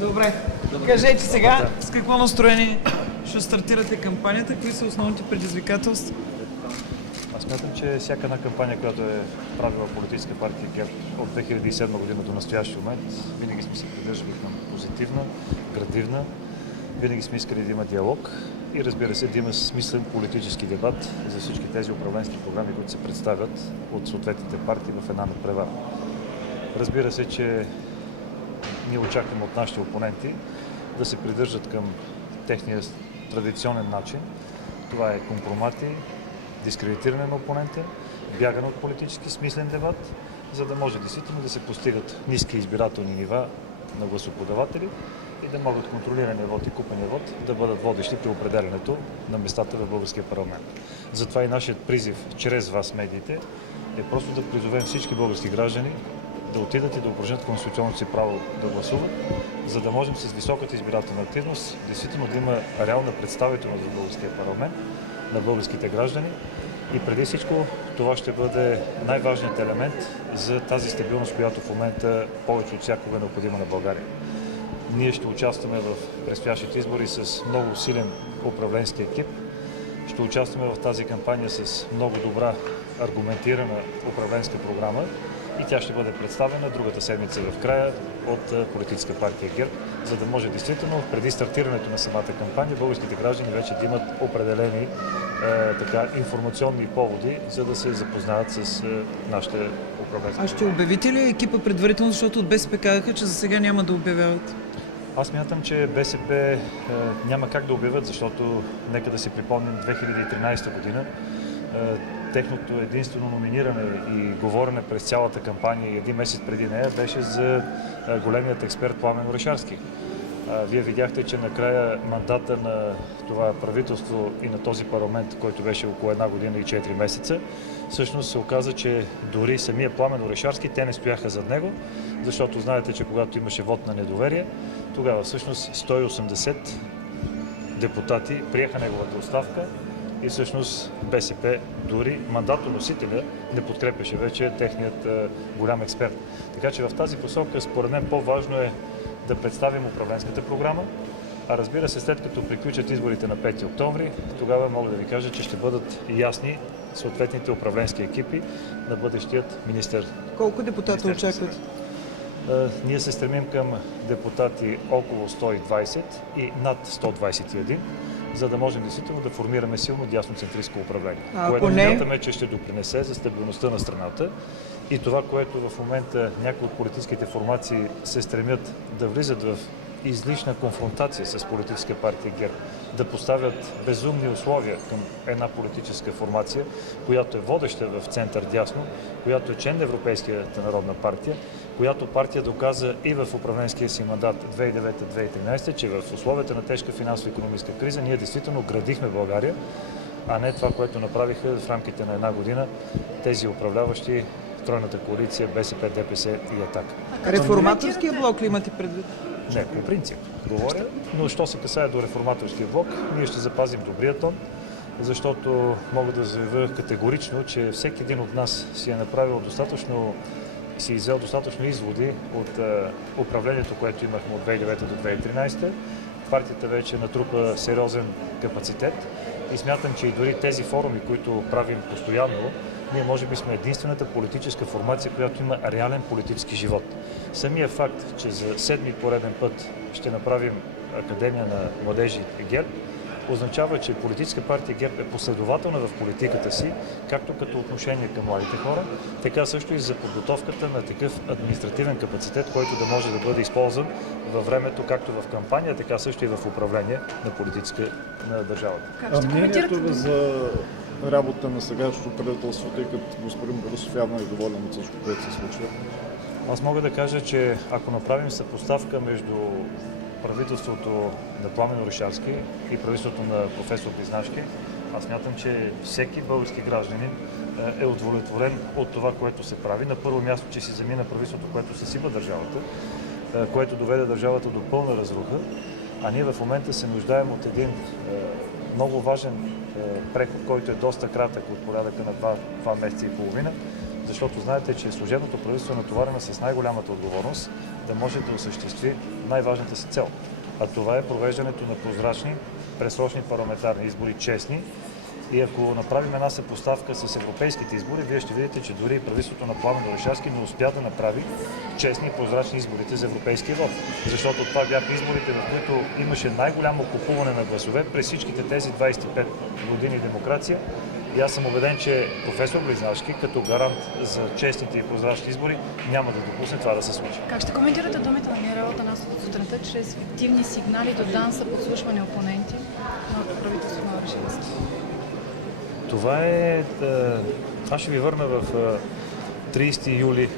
Добре. Кажете сега с какво настроение ще стартирате кампанията, какви са основните предизвикателства? Аз смятам, че всяка една кампания, която е правила политическа партия ГЕРБ от 2007 година до настоящия момент, винаги сме се придържали към позитивна, градивна, винаги сме искали да има диалог и разбира се да има смислен политически дебат за всички тези управленски програми, които се представят от съответните партии в една надпревара. Разбира се, че ние очакваме от нашите опоненти да се придържат към техния традиционен начин. Това е компромати, дискредитиране на опонента, бягане от политически смислен дебат, за да може действително да се постигат ниски избирателни нива на гласоподаватели и да могат контролирания вод и купения вод да бъдат водещи при определянето на местата в българския парламент. Затова и нашият призив чрез вас, медиите, е просто да призовем всички български граждани да отидат и да упражнят конституционното си право да гласуват, за да можем с високата избирателна активност действително да има реална представителност в българския парламент на българските граждани. И преди всичко това ще бъде най-важният елемент за тази стабилност, която в момента повече от всякога е необходима на България. Ние ще участваме в предстоящите избори с много силен управленски екип. Ще участваме в тази кампания с много добра аргументирана управленска програма и тя ще бъде представена другата седмица в края от политическа партия ГЕРБ, за да може действително преди стартирането на самата кампания българските граждани вече да имат определени информационни поводи, за да се запознаят с нашите управленски. А ще обявите ли екипа предварително, защото от БСП казаха, че за сега няма да обявяват? Аз мятам, че БСП няма как да обявят, защото нека да си припомним 2013 година. Техното единствено номиниране и говорене през цялата кампания и един месец преди нея беше за големият експерт Пламен Орешарски. Вие видяхте, че накрая мандата на това правителство и на този парламент, който беше около 1 година и 4 месеца, всъщност се оказа, че дори самия Пламен Орешарски, те не стояха зад него, защото знаете, че когато имаше вод на недоверие, тогава всъщност 180 депутати приеха неговата оставка и всъщност БСП, дори мандатоносителя, не подкрепяше вече техният голям експерт. Така че в тази посока, според мен, по-важно е да представим управленската програма, а разбира се, след като приключат изборите на 5 октомври, тогава мога да ви кажа, че ще бъдат ясни съответните управленски екипи на бъдещият министър. Колко депутата очакват? Ние се стремим към депутати около 120 и над 121, за да можем действително да формираме силно дясноцентристско управление, което смятаме, че ще допринесе за стабилността на страната. И това, което в момента някои от политическите формации се стремят да влизат в излишна конфронтация с политическа партия ГЕРБ, да поставят безумни условия към една политическа формация, която е водеща в център дясно, която е член на Европейската народна партия, която партия доказа и в управленския си мандат 2009-2013, че в условията на тежка финансово-икономическа криза ние действително градихме България, а не това, което направиха в рамките на 1 година тези управляващи тройната коалиция БСП, ДПС и Атака. Реформаторския блок ли имате предвид? Не, по принцип говоря, но що се касае до реформаторския блок, ние ще запазим добрия тон, защото мога да заявя категорично, че всеки един от нас си е направил си иззел достатъчно изводи от управлението, което имахме от 2009 до 2013. Партията вече натрупа сериозен капацитет и смятам, че и дори тези форуми, които правим постоянно, ние може би сме единствената политическа формация, която има реален политически живот. Самия факт, че за 7-ми пореден път ще направим Академия на младежи ГЕРБ, означава, че политическа партия ГЕРБ е последователна в политиката си, както като отношение към младите хора, така също и за подготовката на такъв административен капацитет, който да може да бъде използван във времето, както в кампания, така също и в управление на политическа на държавата. Мнението ви за работа на сегашното правителство, тъй като господин Борисов явно е доволен от всичко, което се случва? Аз мога да кажа, че ако направим съпоставка между правителството на Пламен Орешарски и правителството на професор Близнашки, аз смятам, че всеки български гражданин е удовлетворен от това, което се прави. На първо място, че си замина правителството, което съсипа държавата, което доведе държавата до пълна разруха, а ние в момента се нуждаем от един много важен преход, който е доста кратък от порядъка на 2 месеца и половина, защото знаете, че служебното правителство е натоварено с най-голямата отговорност да може да осъществи най-важната си цел. А това е провеждането на прозрачни, предсрочни парламентарни избори, честни. И ако направим една съпоставка с европейските избори, вие ще видите, че дори правителството на Пламен Орешарски не успя да направи честни и прозрачни изборите за европейския вот. Защото това бяха изборите, в които имаше най-голямо купуване на гласове през всичките тези 25 години демокрация. И аз съм убеден, че професор Близнашки, като гарант за честните и прозрачни избори, няма да допусне това да се случи. Как ще коментирате думите на Мирела Атанасов от сутринта, чрез фиктивни сигнали до ДАН са подслушвани опоненти на правителството на Орешарски? Това е... Аз ще ви върна в 30 юли,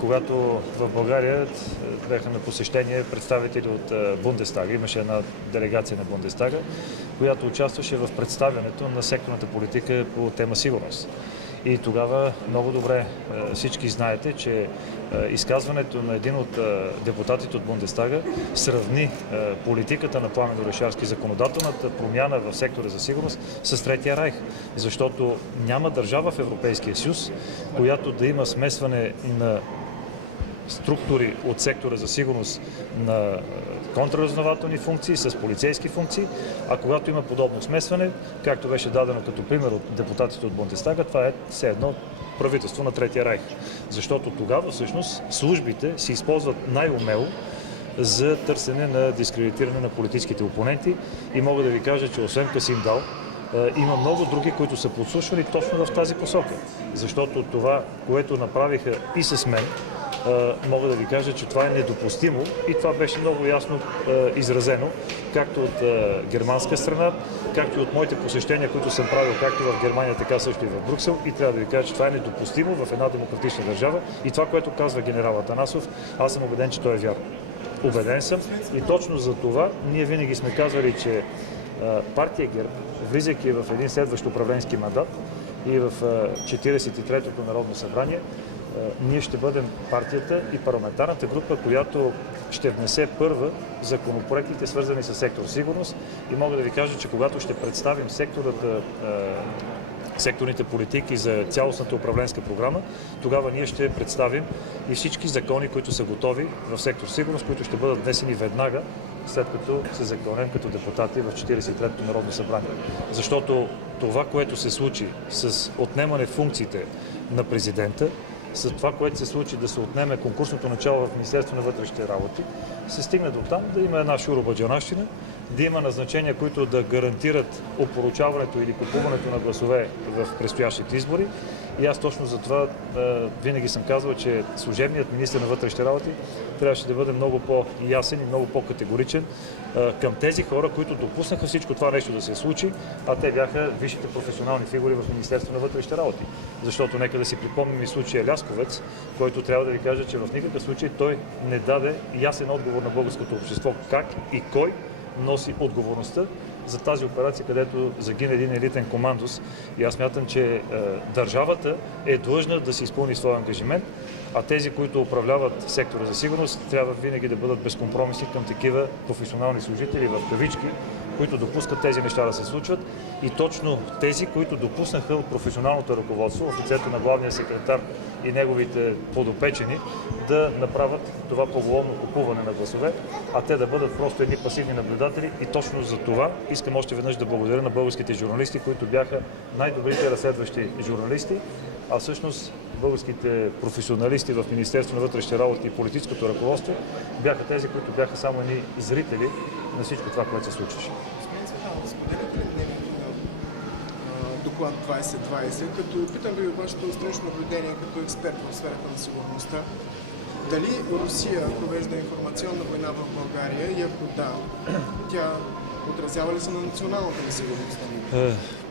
когато в България бяха на посещение представители от Бундестага. Имаше една делегация на Бундестага, която участваше в представянето на секторната политика по тема сигурност. И тогава много добре всички знаете, че изказването на един от депутатите от Бундестага сравни политиката на Пламен Орешарски, законодателната промяна в сектора за сигурност с Третия райх. Защото няма държава в Европейския съюз, която да има смесване на структури от сектора за сигурност на контраразузнавателни функции с полицейски функции, а когато има подобно смесване, както беше дадено като пример от депутатите от Бундестага, това е все едно правителство на Третия райх. Защото тогава всъщност службите се използват най-умело за търсене на дискредитиране на политическите опоненти и мога да ви кажа, че освен Касим Дал, има много други, които са подслушвани точно в тази посока. Защото това, което направиха и с мен, мога да ви кажа, че това е недопустимо и това беше много ясно изразено, както от германска страна, както и от моите посещения, които съм правил както в Германия, така също и в Брюксел. И трябва да ви кажа, че това е недопустимо в една демократична държава и това, което казва генерал Атанасов, аз съм убеден, че той е вярно. Убеден съм и точно за това ние винаги сме казвали, че партия ГЕРБ, влизайки в един следващ управленски мандат и в 43-то Народно събрание, ние ще бъдем партията и парламентарната група, която ще внесе първа законопроектите, свързани с сектор сигурност. И мога да ви кажа, че когато ще представим секторните политики за цялостната управленска програма, тогава ние ще представим и всички закони, които са готови в сектор сигурност, които ще бъдат внесени веднага, след като се законем като депутати в 43-то Народно събрание. Защото това, което се случи с отнемане функциите на президента, с това, което се случи да се отнеме конкурсното начало в Министерството на вътрешните работи, се стигна до там да има една шуробаджанащина, да има назначения, които да гарантират опоручаването или купуването на гласове в предстоящите избори. И аз точно за това винаги съм казвал, че служебният министър на вътрешните работи трябваше да бъде много по-ясен и много по-категоричен към тези хора, които допуснаха всичко това нещо да се случи, а те бяха висшите професионални фигури в Министерството на вътрешните работи. Защото нека да си припомним и случая Лясковец, който трябва да ви кажа, че в никакъв случай той не даде ясен отговор на българското общество как и кой носи отговорността за тази операция, където загина един елитен командос. И аз смятам, че държавата е длъжна да си изпълни своя ангажимент, а тези, които управляват сектора за сигурност, трябва винаги да бъдат безкомпромисни към такива професионални служители в кавички, които допускат тези неща да се случват. И точно тези, които допуснаха от професионалното ръководство, в лицето на главния секретар и неговите подопечени, да направят това поголовно купуване на гласове, а те да бъдат просто едни пасивни наблюдатели. И точно за това искам още веднъж да благодаря на българските журналисти, които бяха най-добрите разследващи журналисти, а всъщност българските професионалисти в Министерството на вътрешните работи и политическото ръководство бяха тези, които бяха само едни зрители на всичко това, което се случваше. Доклад 2020, като питам ви вашето странично наблюдение като експерт в сферата на сигурността. Дали Русия провежда информационна война в България и ако да, тя отразява ли се на националната несигурност?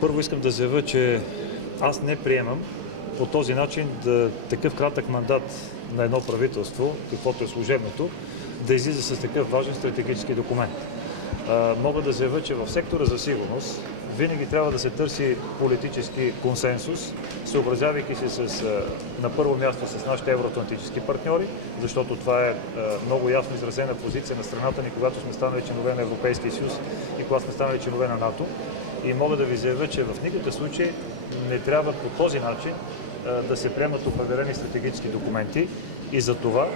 Първо искам да заявя, че аз не приемам по този начин такъв кратък мандат на едно правителство, каквото е служебното, да излиза с такъв важен стратегически документ. Мога да заявя, че в сектора за сигурност винаги трябва да се търси политически консенсус, съобразявайки се на първо място с нашите евроатлантически партньори, защото това е много ясно изразена позиция на страната ни, когато сме станали членове на Европейския съюз и когато сме станали членове на НАТО. И мога да ви заявя, че в никакъв случай не трябва по този начин да се приемат определени стратегически документи и за това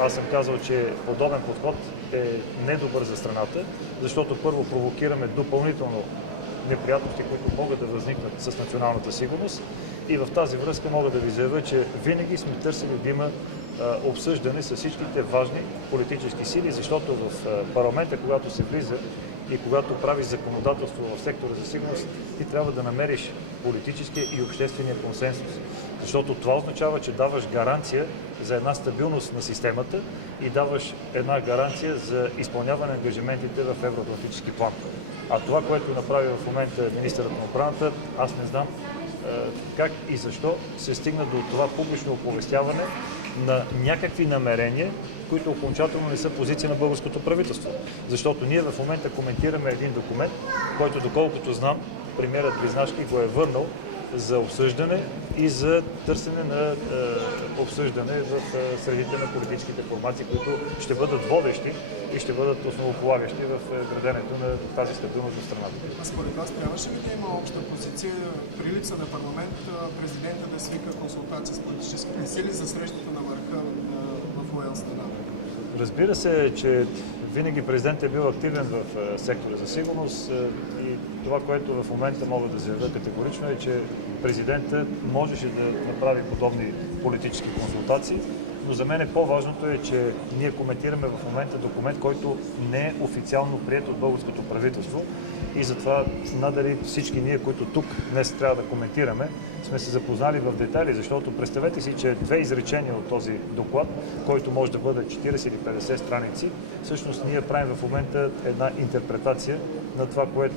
аз съм казал, че подобен подход е недобър за страната, защото първо провокираме допълнително неприятности, които могат да възникнат с националната сигурност. И в тази връзка мога да ви заявя, че винаги сме търсили да има обсъждане с всичките важни политически сили, защото в парламента, когато се влиза и когато правиш законодателство в сектора за сигурност, ти трябва да намериш политическия и обществения консенсус. Защото това означава, че даваш гаранция за една стабилност на системата и даваш една гаранция за изпълняване на ангажиментите в евроатлантически план. А това, което направи в момента министърът на отбраната, аз не знам как и защо се стигна до това публично оповестяване на някакви намерения, които окончателно не са позиция на българското правителство. Защото ние в момента коментираме един документ, който, доколкото знам, премиерът Близнашки го е върнал за обсъждане и за търсене на обсъждане в средите на политическите формации, които ще бъдат водещи и ще бъдат основополагащи в граденето на тази стабилност в страната. А според вас трябваше ли да има обща позиция при липса на парламент президента да свика консултации с политическите сили за срещата на върха в Уелс на НАТО? Разбира се, че винаги президентът е бил активен в сектора за сигурност и това, което в момента мога да заявя категорично е, че президентът можеше да направи подобни политически консултации, но за мен по-важното е, че ние коментираме в момента документ, който не е официално приет от българското правителство и затова надали всички ние, които тук днес трябва да коментираме, сме се запознали в детайли, защото представете си, че две изречения от този доклад, който може да бъде 40 или 50 страници, всъщност ние правим в момента една интерпретация на това, което